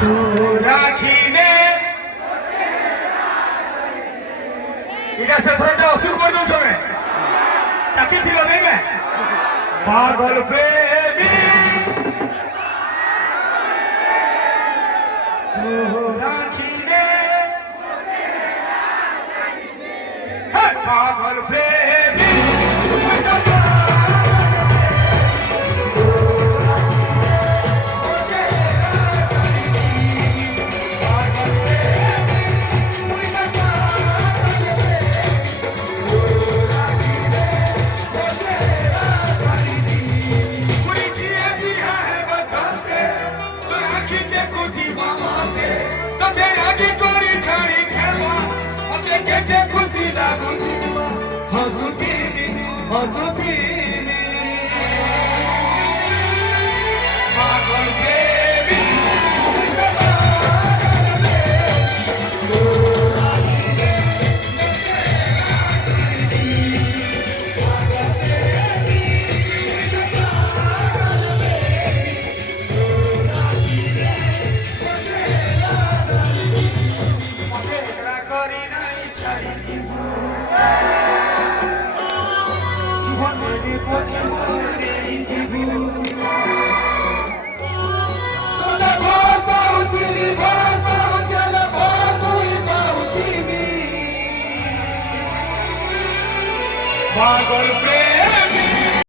तू राखिले इटा से थोड़ा असुर कर दो छमे ताकि थिलो नहीं के पागल प्रेमी तू राखिले पागल प्रेमी पागल